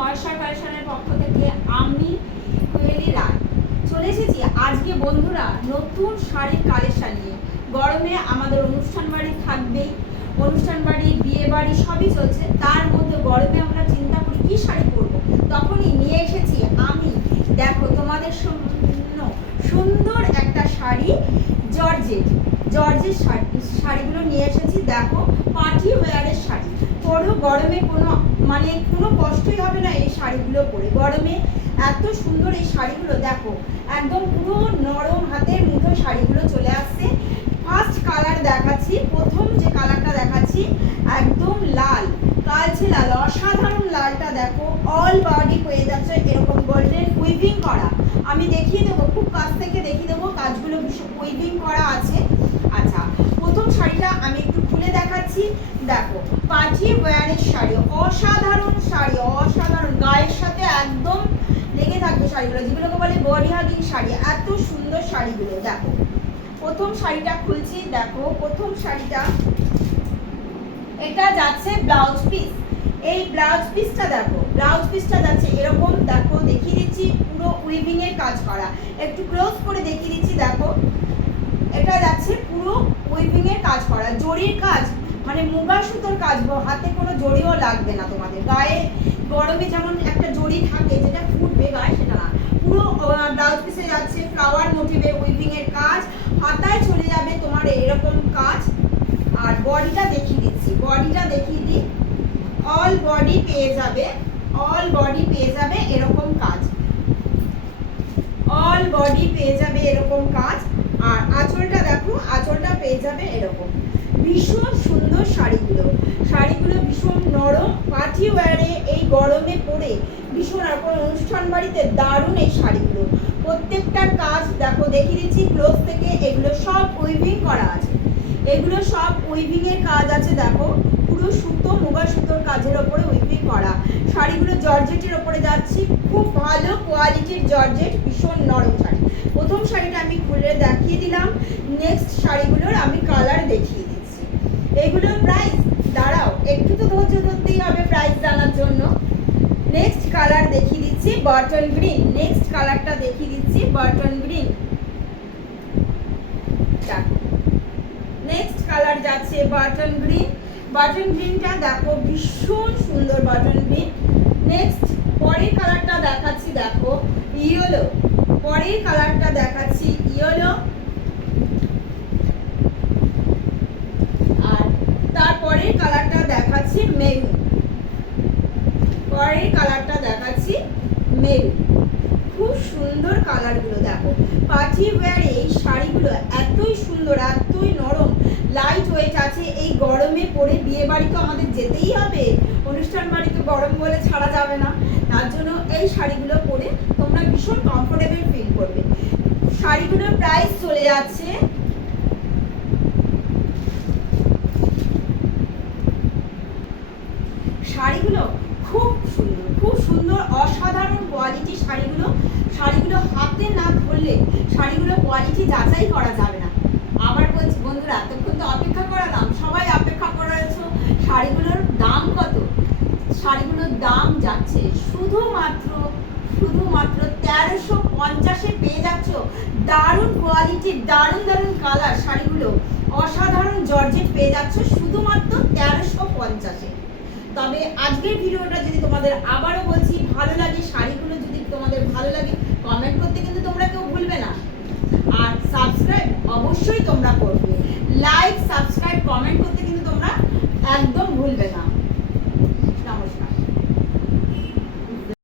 মহেশ্বর কালেকশনের পক্ষ থেকে আমি কুয়েলি রায় চলে এসেছি আজকে বন্ধুরা নতুন শাড়ির কালেকশন নিয়ে। গরমে আমাদের অনুষ্ঠান বাড়ি থাকবেই, অনুষ্ঠান বাড়ি বিয়ে বাড়ি সবই চলছে, তার মধ্যে গরমে আমরা চিন্তা করি কি শাড়ি পরবো, তখনই নিয়ে এসেছি আমি। দেখো তোমাদের সুন্দর একটা শাড়ি, জর্জের শাড়িগুলো নিয়ে এসেছি। দেখো পার্টি ওয়্যারের শাড়ি, পরো গরমে কোনো কষ্টই হবে না এই শাড়িগুলো পরে। গরমে এত সুন্দর এই শাড়িগুলো, দেখো একদম পুরো নরম হাতের মুঠো শাড়িগুলো চলে আসছে। ফার্স্ট কালার দেখাচ্ছি, প্রথম যে কালারটা দেখাচ্ছি একদম লাল, কালচে লাল, অসাধারণ লালটা দেখো। অল বডি পেয়ে যাচ্ছে এরকম গোল্ডেন উইভিং করা। আমি দেখিয়ে দেবো, খুব কাছ থেকে দেখিয়ে দেবো, কাজগুলো উইভিং করা আছে। আচ্ছা, প্রথম শাড়িটা আমি একটু খুলে দেখাচ্ছি। দেখো পার্টি ওয়্যারের শাড়ি, অসাধারণ শাড়ি, অসাধারণ, গায়ের সাথে একদম লেগে থাকবে শাড়িগুলো, যেগুলোকে বলে বডি হাগিং শাড়ি। এত সুন্দর শাড়িগুলো দেখো। প্রথম শাড়িটা খুলছি, দেখো প্রথম শাড়িটা, এটা যাচ্ছে ব্লাউজ পিস। এই ব্লাউজ পিসটা দেখো, ব্লাউজ পিসটা যাচ্ছে এরকম, দেখো দেখিয়ে দিচ্ছি, পুরো উইভিং এর কাজ করা। একটু ক্লোজ করে দেখিয়ে দিচ্ছি, দেখো এটা যাচ্ছে পুরো উইভিং এর কাজ করা, জরির কাজ, মানে মুগা সুতোর কাজ, হাতে কোনো জরিও লাগবে না তোমাদের। গায়ে গরমে যেমন একটা জরি থাকে যেটা ফুটবে গায়ে, সেটা না, পুরো ব্লাউজ পিসে যাচ্ছে ফ্লাওয়ার মোটিভে উইভিং এর কাজ, হাতায় চলে যাবে তোমার এরকম কাজ। আর বডিটা দেখিয়ে দিচ্ছি, বডিটা দেখিয়ে দিই, অল বডি পেয়ে যাবে, অল বডি পেয়ে যাবে এরকম কাজ, অল বডি পেয়ে যাবে এরকম কাজ। আর আঁচলটা দেখো, আঁচলটা পেয়ে যাবে এরকম। ভীষণ সুন্দর শাড়িগুলো, শাড়িগুলো ভীষণ নরম, পার্টি ওয়্যারে এই গরমে পরে ভীষণ, আর কোনো অনুষ্ঠান বাড়িতে দারুণ এই শাড়িগুলো। প্রত্যেকটার কাজ দেখো, দেখিয়ে দিচ্ছি ক্লোজ থেকে, এগুলো সব উইভিং করা আছে, এগুলো সব উইভিং এর কাজ আছে। দেখো পুরো সুতো, মুগা সুতোর কাজের ওপরে উইভিং করা। শাড়িগুলো জর্জেটের ওপরে যাচ্ছি, খুব ভালো কোয়ালিটির জর্জেট, ভীষণ নরম শাড়ি। প্রথম শাড়িটা আমি খুলে দেখিয়ে দিলাম, নেক্সট শাড়িগুলোর আমি কালার দেখিয়ে দিচ্ছি। এগুলোর প্রাইস, দাঁড়াও একটু তো ধৈর্য ধরতেই হবে প্রাইস জানার জন্য। নেক্সট কালার দেখিয়ে দিচ্ছি বটল গ্রিন, নেক্সট কালারটা দেখিয়ে দিচ্ছি বটল গ্রিন। নেক্সট কালার যাচ্ছে বাটন গ্রিন, বাটন গ্রিনটা দেখো ভীষণ সুন্দর বাটন গ্রিন। নেক্সট পরের কালারটা দেখাচ্ছি, দেখো ইয়েলো, পরের কালারটা দেখাচ্ছি ইয়েলো। আর তারপরের কালারটা দেখাচ্ছি মেরুন, পরের কালারটা দেখাচ্ছি মেরুন। খুব সুন্দর কালারগুলো দেখো। পার্টি ওয়্যারে এই শাড়িগুলো এতই সুন্দর, এতই নরম, লাইট ওয়েট আছে। এই গরমে পরে বিয়ে বাড়ি তো আমাদের যেতেই হবে, অনুষ্ঠান বাড়ি তো গরম বলে ছাড়া যাবে না, তার জন্য এই শাড়িগুলো পরে তোমরা ভীষণ কমফোর্টেবল ফিল করবে। শাড়িগুলোর প্রাইস চলে যাচ্ছে শাড়িগুলো খুব সুন্দর, খুব সুন্দর, অসাধারণ কোয়ালিটি শাড়িগুলো। শাড়িগুলো হাতে না ধরলে শাড়িগুলো কোয়ালিটি যাচাই করা যাবে না। আবার বলছি বন্ধুরা, এতক্ষণ তো অপেক্ষা করালাম, সবাই অপেক্ষা করেছো। শাড়িগুলোর দাম কত? শাড়িগুলোর দাম যাচ্ছে শুধুমাত্র 1350-এ পেয়ে যাচ্ছ। দারুণ কোয়ালিটির, দারুণ দারুণ কালার শাড়িগুলো, অসাধারণ জর্জেট পেয়ে যাচ্ছ শুধুমাত্র 1350-এ। তবে আজকের ভিডিওটা যদি তোমাদের, আবারও বলছি, ভালো লাগে, শাড়িগুলো যদি তোমাদের ভালো লাগে, কমেন্ট করতে কিন্তু তোমরা কেউ ভুলবে না। আর সাবস্ক্রাইব অবশ্যই তোমরা করবে, লাইক সাবস্ক্রাইব কমেন্ট করতে কিন্তু তোমরা একদম ভুলবে না।